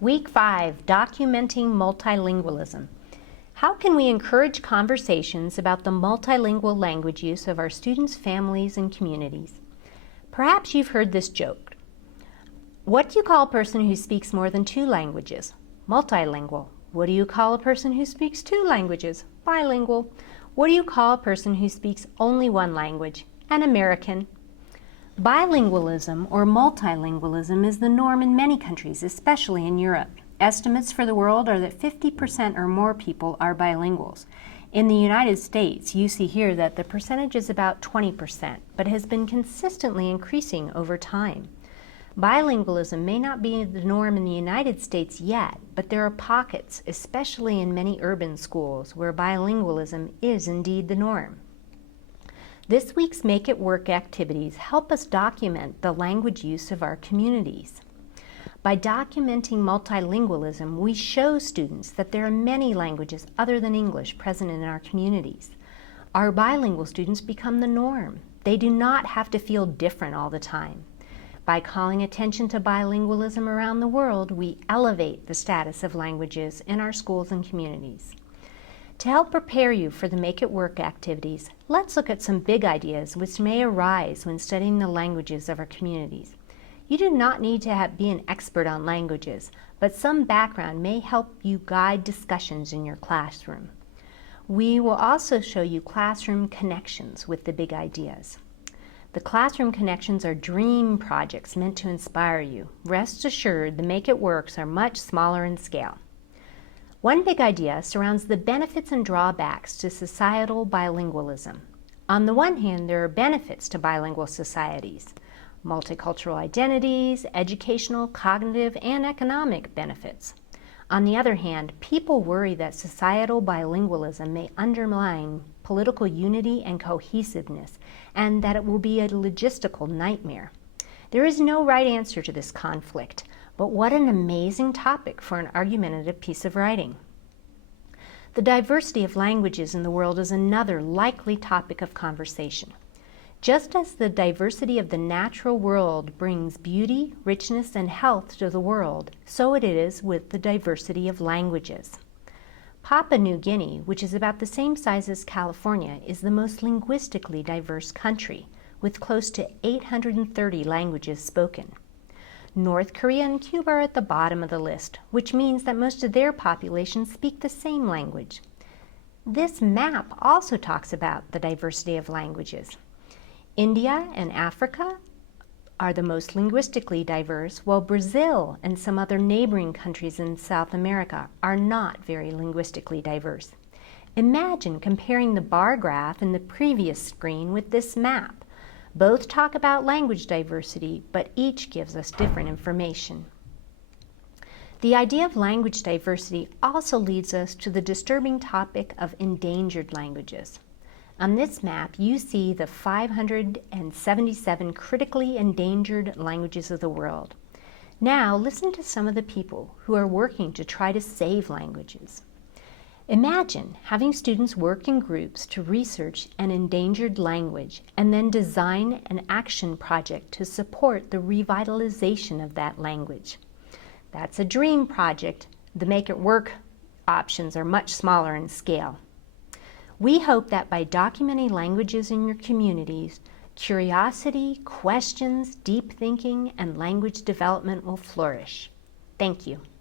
Week 5, Documenting Multilingualism. How can we encourage conversations about the multilingual language use of our students, families, and communities? Perhaps you've heard this joke. What do you call a person who speaks more than 2 languages? Multilingual. What do you call a person who speaks 2 languages? Bilingual. What do you call a person who speaks only 1 language? An American. Bilingualism or multilingualism is the norm in many countries, especially in Europe. Estimates for the world are that 50% or more people are bilinguals. In the United States, you see here that the percentage is about 20%, but has been consistently increasing over time. Bilingualism may not be the norm in the United States yet, but there are pockets, especially in many urban schools, where bilingualism is indeed the norm. This week's Make It Work activities help us document the language use of our communities. By documenting multilingualism, we show students that there are many languages other than English present in our communities. Our bilingual students become the norm. They do not have to feel different all the time. By calling attention to bilingualism around the world, we elevate the status of languages in our schools and communities. To help prepare you for the Make It Work activities, let's look at some big ideas which may arise when studying the languages of our communities. You do not need to be an expert on languages, but some background may help you guide discussions in your classroom. We will also show you classroom connections with the big ideas. The classroom connections are dream projects meant to inspire you. Rest assured, the Make It Works are much smaller in scale. One big idea surrounds the benefits and drawbacks to societal bilingualism. On the one hand, there are benefits to bilingual societies: multicultural identities, educational, cognitive, and economic benefits. On the other hand, people worry that societal bilingualism may undermine political unity and cohesiveness, and that it will be a logistical nightmare. There is no right answer to this conflict. But what an amazing topic for an argumentative piece of writing. The diversity of languages in the world is another likely topic of conversation. Just as the diversity of the natural world brings beauty, richness, and health to the world, so it is with the diversity of languages. Papua New Guinea, which is about the same size as California, is the most linguistically diverse country, with close to 830 languages spoken. North Korea and Cuba are at the bottom of the list, which means that most of their populations speak the same language. This map also talks about the diversity of languages. India and Africa are the most linguistically diverse, while Brazil and some other neighboring countries in South America are not very linguistically diverse. Imagine comparing the bar graph in the previous screen with this map. Both talk about language diversity, but each gives us different information. The idea of language diversity also leads us to the disturbing topic of endangered languages. On this map, you see the 577 critically endangered languages of the world. Now, listen to some of the people who are working to try to save languages. Imagine having students work in groups to research an endangered language and then design an action project to support the revitalization of that language. That's a dream project. The Make It Work options are much smaller in scale. We hope that by documenting languages in your communities, curiosity, questions, deep thinking, and language development will flourish. Thank you.